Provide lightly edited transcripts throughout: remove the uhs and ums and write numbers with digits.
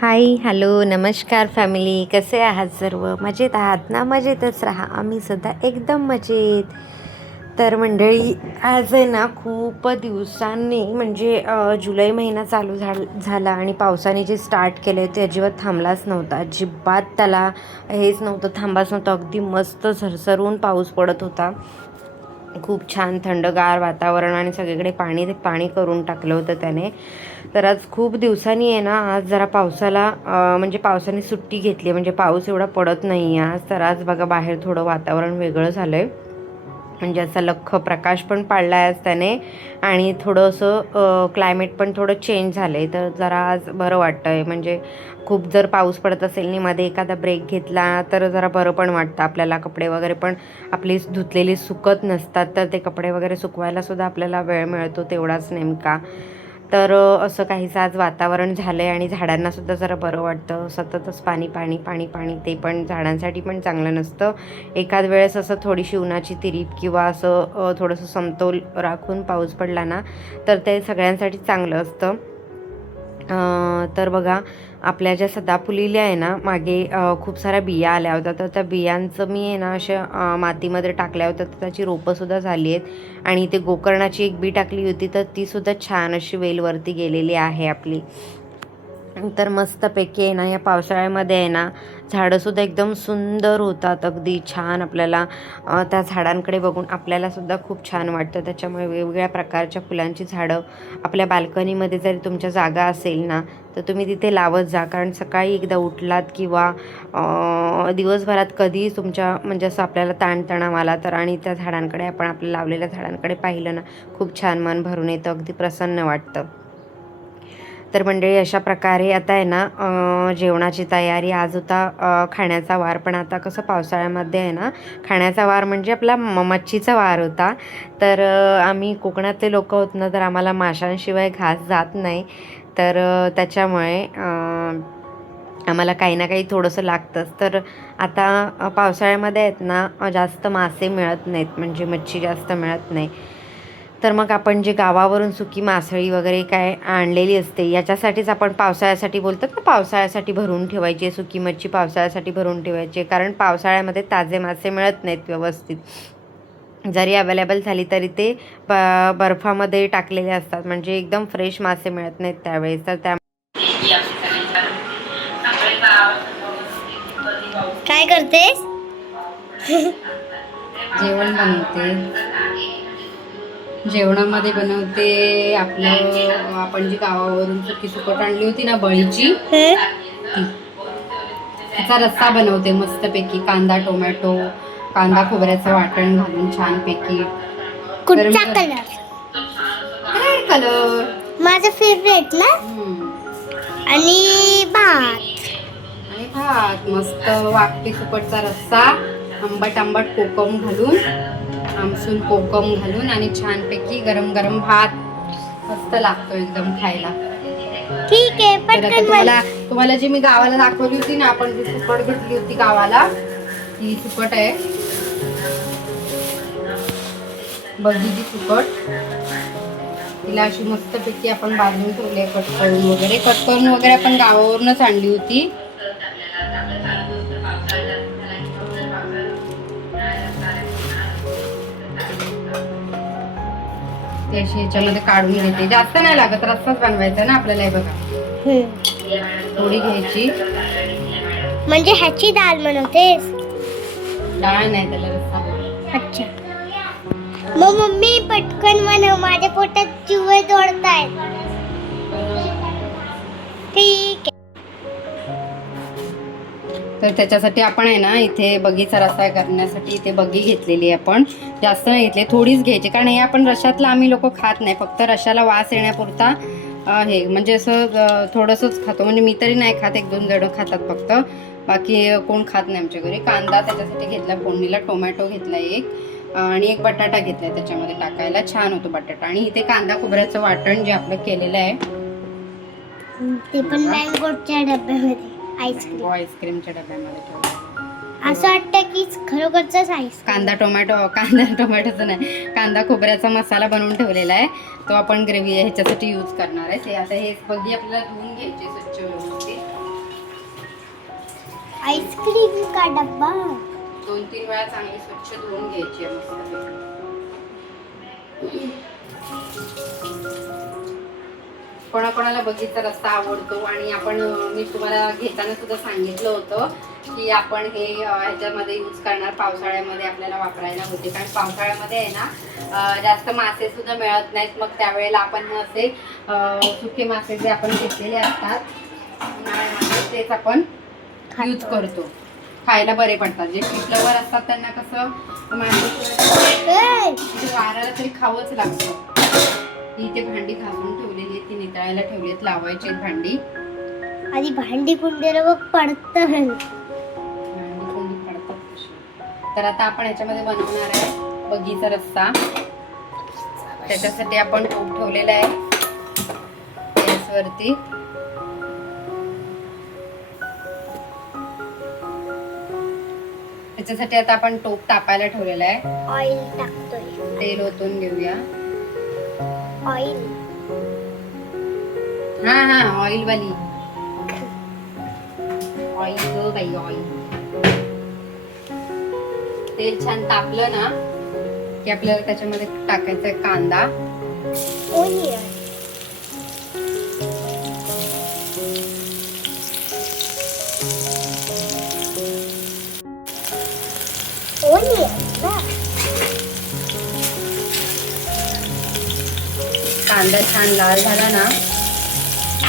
हाय, hello, नमस्कार family. कसे आहात सर्व? मजेत आहात ना? मजेतच राहा. आम्ही सुद्धा एकदम मजेत. तर मंडळी, आज आहे ना खूप दिवसांनी म्हणजे जुलै महिना चालू झाला आणि पावसाने जे स्टार्ट केले ते अजिबात थांबलाच नव्हता. अजिबात त्याला हेच नव्हतं, थांबाच नव्हतं. अगदी मस्त झरझरून पाऊस पडत होता. खूप छान थंडगार वातावरण आणि सगळीकडे पाणी करून टाकलं होतं त्याने. तर आज खूप दिवसांनी आहे ना, आज जरा पावसाला म्हणजे पावसाने सुट्टी घेतली, म्हणजे पाऊस एवढा पडत नाही आहे आज. तर आज बघा बाहेर थोडं वातावरण वेगळं झालं आहे, म्हणजे असा लख्ख प्रकाश पण पाडला आहे आज त्याने आणि थोडं असं क्लायमेट पण थोडं चेंज झालं आहे. तर जरा आज बरं वाटतं आहे. म्हणजे खूप जर पाऊस पडत असेल आणि मध्ये एखादा ब्रेक घेतला तर जरा बरं पण वाटतं आपल्याला. कपडे वगैरे पण आपली धुतलेली सुकत नसतात, तर ते कपडे वगैरे सुकवायलासुद्धा आपल्याला वेळ मिळतो तेवढाच नेमका. तर असं काहीसं आज वातावरण झालं आहे आणि झाडांनासुद्धा जरा बरं वाटतं. सततच पाणी पाणी पाणी पाणी ते पण झाडांसाठी पण चांगलं नसतं. एखाद वेळेस असं थोडीशी उन्हाची तिरीप किंवा असं थोडंसं समतोल राखून पाऊस पडला ना, तर ते सगळ्यांसाठी चांगलं असतं. तर बघा, आपल्या ज्या सदाफुलील्या आहे ना, मागे खूप साऱ्या बिया आल्या होत्या. तर त्या बियांचं मी आहे ना अशा मातीमध्ये टाकल्या होत्या, तर त्याची रोपंसुद्धा झाली आहेत. आणि इथे गोकर्णाची एक बी टाकली होती, तर तीसुद्धा छान अशी वेलवरती गेलेली आहे आपली. तर मस्तपैकी आहे ना, या पावसाळ्यामध्ये आहे ना झाडंसुद्धा एकदम सुंदर होतात. अगदी छान आपल्याला त्या झाडांकडे बघून आपल्यालासुद्धा खूप छान वाटतं. त्याच्यामुळे वेगवेगळ्या प्रकारच्या फुलांची झाडं आपल्या बाल्कनीमध्ये जरी तुमच्या जागा असेल ना, तर तुम्ही तिथे लावत जा. कारण सकाळी एकदा उठलात किंवा दिवसभरात कधीही तुमच्या म्हणजे असं आपल्याला ताणतणाव आला तर आणि त्या झाडांकडे आपण आपल्या लावलेल्या झाडांकडे पाहिलं ना, खूप छान मन भरून येतं, अगदी प्रसन्न वाटतं. तर मंडळी, अशा प्रकारे आता आहे ना जेवणाची तयारी. आज होता खाण्याचा वार, पण आता कसं पावसाळ्यामध्ये आहे ना, खाण्याचा वार म्हणजे आपला मच्छीचा वार होता. तर आम्ही कोकणातले लोक आहोत ना, तर आम्हाला माशांशिवाय घास जात नाही. तर त्याच्यामुळे आम्हाला काही ना काही थोडंसं लागतंच. तर आता पावसाळ्यामध्ये आहेत ना जास्त मासे मिळत नाहीत, म्हणजे मच्छी जास्त मिळत नाही. तर मग आपण जे गावावरून सुकी मासळी वगैरे काय आणलेली असते, याच्यासाठीच आपण पावसाळ्यासाठी बोलतात ना, पावसाळ्यासाठी भरून ठेवायची सुकी मच्छी, पावसाळ्यासाठी भरून ठेवायची. कारण पावसाळ्यामध्ये ताजे मासे मिळत नाहीत व्यवस्थित. जरी अवेलेबल झाली तरी ते बर्फामध्ये टाकलेले असतात, म्हणजे एकदम फ्रेश मासे मिळत नाहीत त्यावेळेस. तर त्या काय करतेस? जेवण बनवते. जेवणामध्ये बनवते आपलं आपण जी गावावरून सुकी सुकट आणली होती ना बळीची, ती त्याचा रस्सा बनवते मस्तपैकी. कांदा टोमॅटो, कांदा खोबऱ्याचं वाटण घालून छानपैकी. कुठचा कलर? Red colour. माझा फेवरेट ना. आणि भात. आणि भात मस्त वाकटी सुकटचा रस्सा, आंबट आंबट कोकम घालून, आमसून कोकम घालून आणि छानपैकी गरम गरम भात मस्त लागतो एकदम खायला. ठीक आहे, तर आता पटकन तुम्हाला जी मी गावाला दाखवली होती ना, आपण जी सुकट घेतली होती गावाला, ती सुकट आहे बघीची सुकट. तिला अशी मस्तपैकी आपण बांधून ठेवले, कट करून वगैरे आपण गावावरूनच आणली होती. ते अशी याच्यामध्ये काढून घेते. जास्त नाही लागत, रस्साच बनवायचा ना आपल्याला. हे बघा, थोडी घ्यायची. म्हणजे ह्याची डाळ बनवतेस? डाळ नाही, त्याला रस्सा बनवायचा. अच्छा. मग मम्मी पटकन बनव, माझ्या पोटात चिवळ तोडतायत. ठीक आहे. तर त्याच्यासाठी आपण आहे ना, इथे बगीचा रस्सा करण्यासाठी इथे बगी घेतलेली आहे. आपण जास्त नाही घेतली, थोडीच घ्यायची. कारण हे आपण रश्शातला आम्ही लोक खात नाही, फक्त रश्शाला वास येण्यापुरता हे म्हणजे असं थोडंसंच खातो. म्हणजे मी तरी नाही खात, 1-2 जण खातात फक्त, बाकी कोण खात नाही आमच्या घरी. कांदा त्याच्यासाठी घेतला फोडणीला, टोमॅटो घेतला एक, आणि एक बटाटा घेतलाय त्याच्यामध्ये टाकायला. छान होतो बटाटा. आणि इथे कांदा खोबऱ्याचं वाटण जे आपलं केलेलं आहे ते पण मँगोच्या डब्यामध्ये, आईस्क्रीमच्या डब्यामध्ये ठेवलं. असं वाटतं की खरोखरच आईस. कांदा टोमॅटोचा नाही, कांदा खोबऱ्याचा मसाला बनवून ठेवलेला आहे, तो आपण ग्रेव्ही ह्याच्यासाठी यूज करणार आहे. ते आता हे बगी आपल्याला धुवून घ्यायचे स्वच्छ व्यवस्थित. आईस्क्रीम का डब्बा. 2-3 वेळा चांगली स्वच्छ धुवून घ्यायची आहे मस्त. कोणाकोणाला बगीचा रस्ता आवडतो आणि मी तुम्हाला घेताना सुद्धा सांगितलं होतं की आपण हे ह्याच्यामध्ये यूज करणार पावसाळ्यामध्ये आपल्याला वापरायला होते, कारण पावसाळ्यामध्ये आहे ना जास्त मासे सुद्धा मिळत नाहीत. मग त्यावेळेला आपण हे असे सुके मासे जे आपण घेतलेले असतात उन्हाळ्यामध्ये तेच आपण यूज करतो. खायला बरे पडतात. जे फिश लवर असतात त्यांना कसं मासे वाराला तरी खावंच लागतं. इथे भांडी घासून ठेवलेली आहेत, ती नितळायला ठेवली आहेत, लावायची आहेत भांडी. आधी भांडी कुंडीला बघ पडतं. भांडी कोंडी पडतात. तर आता आपण ह्याच्यामध्ये बनवणार आहे बगीचा रस्सा. त्याच्यासाठी आपण तूप ठेवलेलं आहे गॅसवरती. त्याच्यासाठी आता आपण टोप तापायला ठेवलेला आहे. ऑइल टाकतोय. तेल ओतून घेऊया. ऑइल. हा ऑइल वाली ऑइल गो बाई ऑइल. तेल छान तापलं ना की आपल्याला त्याच्यामध्ये टाकायचा आहे कांदा. ओनियन. कांदा छान लाल झाला ना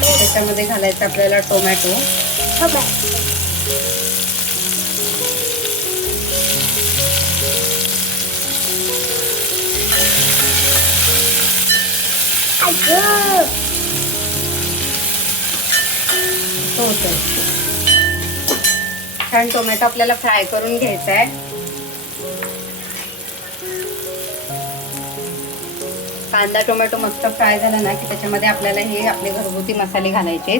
त्याच्यामध्ये घालायचं आपल्याला टोमॅटो. छान टोमॅटो आपल्याला फ्राय करून घ्यायचा आहे. कांदा टोमॅटो मस्त फ्राय झाला ना की त्याच्यामध्ये आपल्याला हे आपले घरगुती मसाले घालायचे.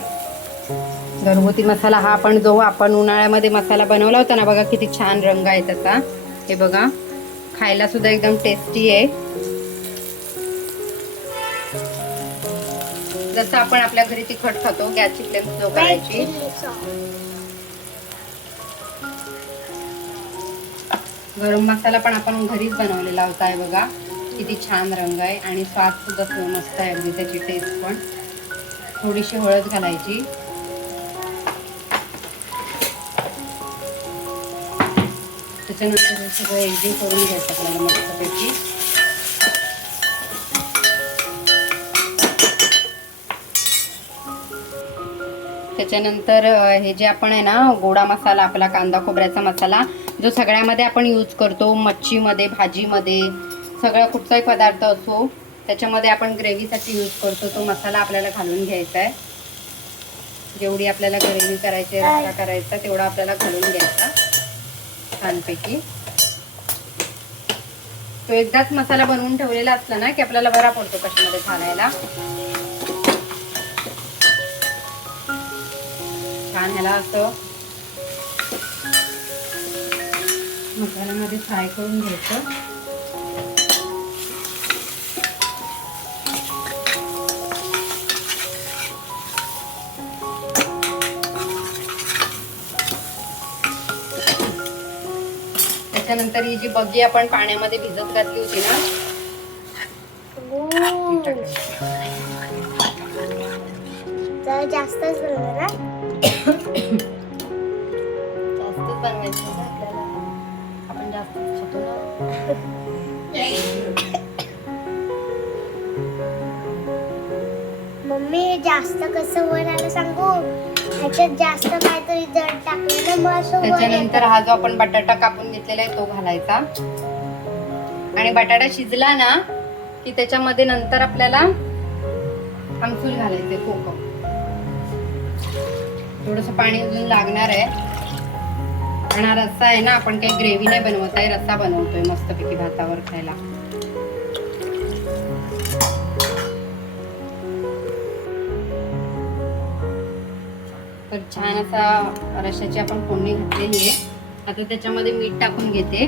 घरगुती मसाला हा आपण उन्हाळ्यामध्ये मसाला बनवला होता ना, बघा किती छान रंग आहे त्याचा. हे बघा खायला सुद्धा एकदम टेस्टी आहे. जसं आपण आपल्या घरी तिखट खातो. गॅसची फ्लेम स्लो करायची. गरम मसाला पण आपण घरीच बनवलेला होता. आहे बघा किती छान रंग आहे आणि स्वाद सुद्धा मस्त आहे अगदी. त्याची टेस्ट पण. थोडीशी हळद घालायची. त्याच्यानंतर सगळं एकजीव करून घ्यायचं आपल्याला मस्तपैकी. त्याच्यानंतर हे जे आपण आहे ना गोडा मसाला आपला कांदा खोबऱ्याचा मसाला जो सगळ्यामध्ये आपण यूज करतो, मच्छीमध्ये भाजीमध्ये सगळा कुठचाही पदार्थ असो त्याच्यामध्ये आपण ग्रेव्हीसाठी यूज करतो, तो मसाला आपल्याला घालून घ्यायचा आहे. जेवढी आपल्याला ग्रेव्ही करायची रस्सा करायचा तेवढा आपल्याला घालून घ्यायचा छानपैकी. तो एकदाच मसाला बनवून ठेवलेला असला ना की आपल्याला बरा पडतो कशामध्ये घालायला. छान ह्याला असं मसाल्यामध्ये फ्राय करून घ्यायचं. त्याच्यानंतर ही जी बग्गी आपण पाण्यामध्ये भिजत घातली होती ना जरा जास्तच बनवलं ना. जास्तच बनवायचं आपल्याला. आपण जास्तच खातो ना. मम्मी जास्त कसं वर आलं सांगू. ह्याच्यात जास्त काहीतरी जड टाकलं ना मग असं वर येतं. त्याच्यानंतर हा जो आपण बटाटा कापून घेतलेला आहे तो घालायचा. आणि बटाटा शिजला ना की त्याच्यामध्ये नंतर आपल्याला आमसूल घालायचे. कोकम थोडंसं पाणी अजून लागणार आहे. आणि हा रस्सा आहे ना आपण काही ग्रेव्ही नाही बनवत आहे, रस्सा बनवतोय मस्तपैकी भातावर खायला. तर छान असा रश्श्याची आपण फोडणी घातलेली आहे. आता त्याच्यामध्ये मीठ टाकून घेते.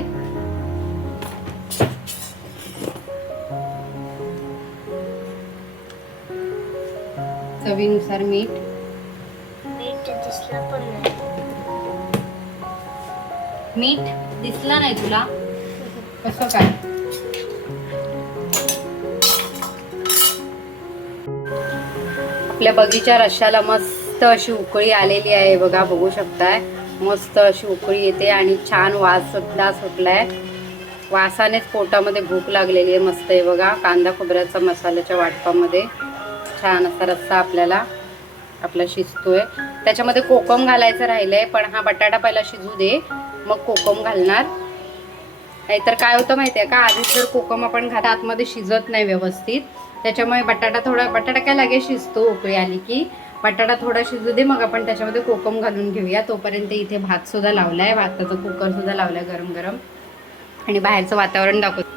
चवीनुसार मीठ. मीठ दिसलं पण नाही. मीठ दिसला नाही तुला? कसं काय? आपल्या बगीच्या रश्श्याला मस्त अशी उकळी आलेली आहे बघा, बघू शकताय. मस्त अशी उकळी येते आणि छान वास सुद्धा सुटलाय. वासानेच पोटामध्ये भूक लागलेली आहे. मस्त आहे बघा, कांदा खोबऱ्याचा मसाल्याच्या वाटपामध्ये छान असा रस्सा आपला शिजतोय. त्याच्यामध्ये कोकम घालायचं राहिलंय, पण हा बटाटा पहिला शिजू दे, मग कोकम घालणार. नाहीतर काय होतं माहितीये का, आधीच जर कोकम आपण घात आतमध्ये शिजत नाही व्यवस्थित. त्याच्यामुळे बटाटा काय लगेच शिजतो उकळी आली की. बटाटा थोडा शिजू दे, मग आपण त्याच्यामध्ये कोकम घालून घेऊया. तोपर्यंत इथे भात सुद्धा लावलाय, भाताचा कुकर सुद्धा लावलाय गरम गरम. आणि बाहेरचं वातावरण दाखवतो.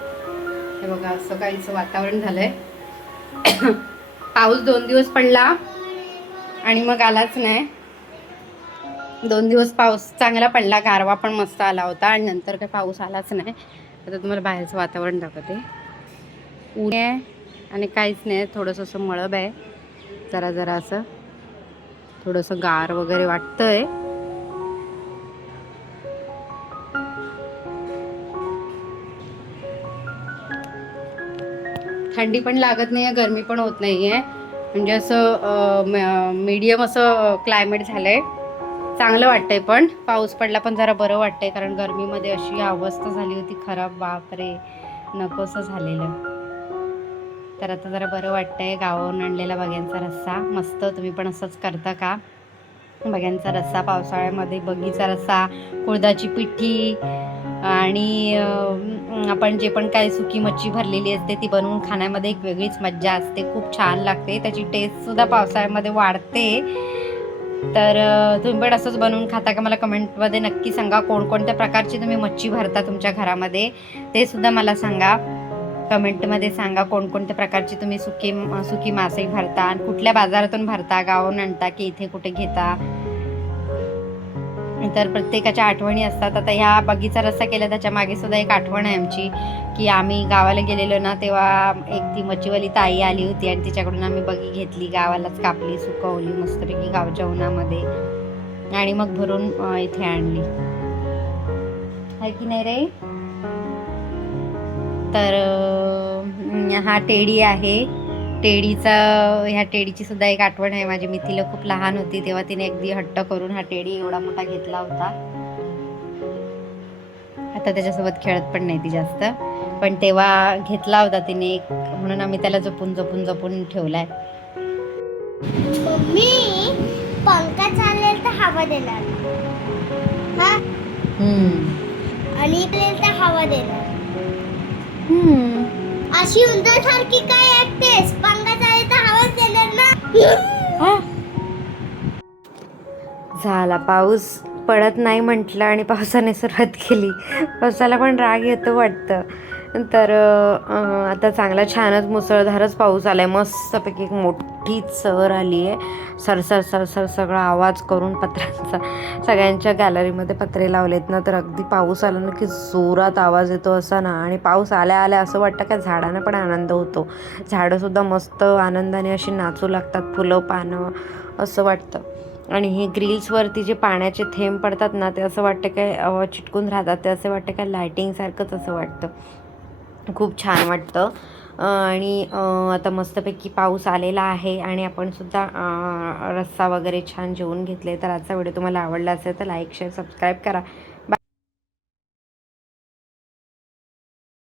हे बघा, असं काहीचं वातावरण झालंय. पाऊस 2 दिवस पडला आणि मग आलाच नाही. 2 दिवस पाऊस चांगला पडला, गारवा पण मस्त आला होता आणि नंतर काही पाऊस आलाच नाही. आता तुम्हाला बाहेरचं वातावरण दाखवते. ऊन आहे आणि काहीच नाही, थोडंसं असं मळब आहे, जरा असं थोडंसं गार वगैरे वाटतंय. थंडी पण लागत नाही आहे, गरमी पण होत नाही आहे. म्हणजे असं मीडियम असं क्लायमेट झालं आहे. चांगलं वाटतंय, पण पाऊस पडला पण जरा बरं वाटतंय. कारण गरमीमध्ये अशी अवस्था झाली होती खराब, बापरे, नकोसं झालेलं. तर आता जरा बरं वाटतंय. गावावरून आणलेला बग्यांचा रस्सा मस्त. तुम्ही पण असंच करता का? बग्यांचा रस्सा पावसाळ्यामध्ये, बगीचा रस्सा, कुळदाची पिठी आणि आपण जे पण काय सुकी मच्छी भरलेली असते ती बनवून खाण्यामध्ये एक वेगळीच मज्जा असते. खूप छान लागते, त्याची टेस्टसुद्धा पावसाळ्यामध्ये वाढते. तर तुम्ही पण असंच बनवून खाता का? मला कमेंटमध्ये नक्की सांगा. कोणकोणत्या प्रकारची तुम्ही मच्छी भरता तुमच्या घरामध्ये, ते सुद्धा मला सांगा. कमेंटमध्ये सांगा कोणकोणत्या प्रकारची तुम्ही सुकी मासे भरता आणि कुठल्या बाजारातून भरता, गावाहून आणता की इथे कुठे घेता. तर प्रत्येकाच्या आठवणी असतात. आता ह्या बगीचा रस्सा केला त्याच्या मागे सुद्धा एक आठवण आहे आमची, की आम्ही गावाला गेलेलो ना, तेव्हा एक ती मच्छीवाली ताई आली होती आणि तिच्याकडून आम्ही बगी घेतली, गावालाच कापली, सुकवली मस्तपैकी गावच्या उन्हामध्ये आणि मग भरून इथे आणली. आहे की नाही रे? तर हा टेडी आहे. ह्या टेडीची सुद्धा एक आठवण आहे माझी. मिथिला खूप लहान होती तेव्हा तिने अगदी हट्ट करून हा टेडी एवढा मोठा घेतला होता. आता त्याच्यासोबत खेळत पण नाही ती जास्त, पण तेव्हा घेतला होता तिने एक, म्हणून आम्ही त्याला जपून ठेवलाय. मम्मी, पंखा चालेल तर हवा देणार, हा? आणि तर हवा देणार. अशी उंदर सारखी काय ऐकतेस? पंखा चालेल तर हवा देणार ना. झाला, पाऊस पडत नाही म्हटलं आणि पावसाने सुरुवात केली. पावसाला पण राग येतो वाटतं. तर आता चांगला छानच मुसळधारच पाऊस आला आहे. मस्तपैकी एक मोठी सर आली आहे. सरसर सगळा आवाज करून पत्र्यांचा, सगळ्यांच्या गॅलरीमध्ये पत्रे लावलेत ना, तर अगदी पाऊस आला ना की जोरात आवाज येतो असा ना. आणि पाऊस आल्या असं वाटतं का झाडांना पण आनंद होतो. झाडंसुद्धा मस्त आनंदाने अशी नाचू लागतात, फुलं पानं, असं वाटतं. आणि हे ग्रिल्सवरती जे पाण्याचे थेंब पडतात ना, ते असं वाटतं काय चिटकून राहतात, ते असं वाटतं काय लायटिंगसारखंच असं वाटतं. खूप छान वाटतं. आणि आता मस्तपैकी पाऊस आलेला आहे आणि आपण सुद्धा रस्सा वगैरे छान जेवून घेतले. तर आजचा व्हिडिओ तुम्हाला आवडला असेल तर लाईक, शेअर, सबस्क्राईब करा.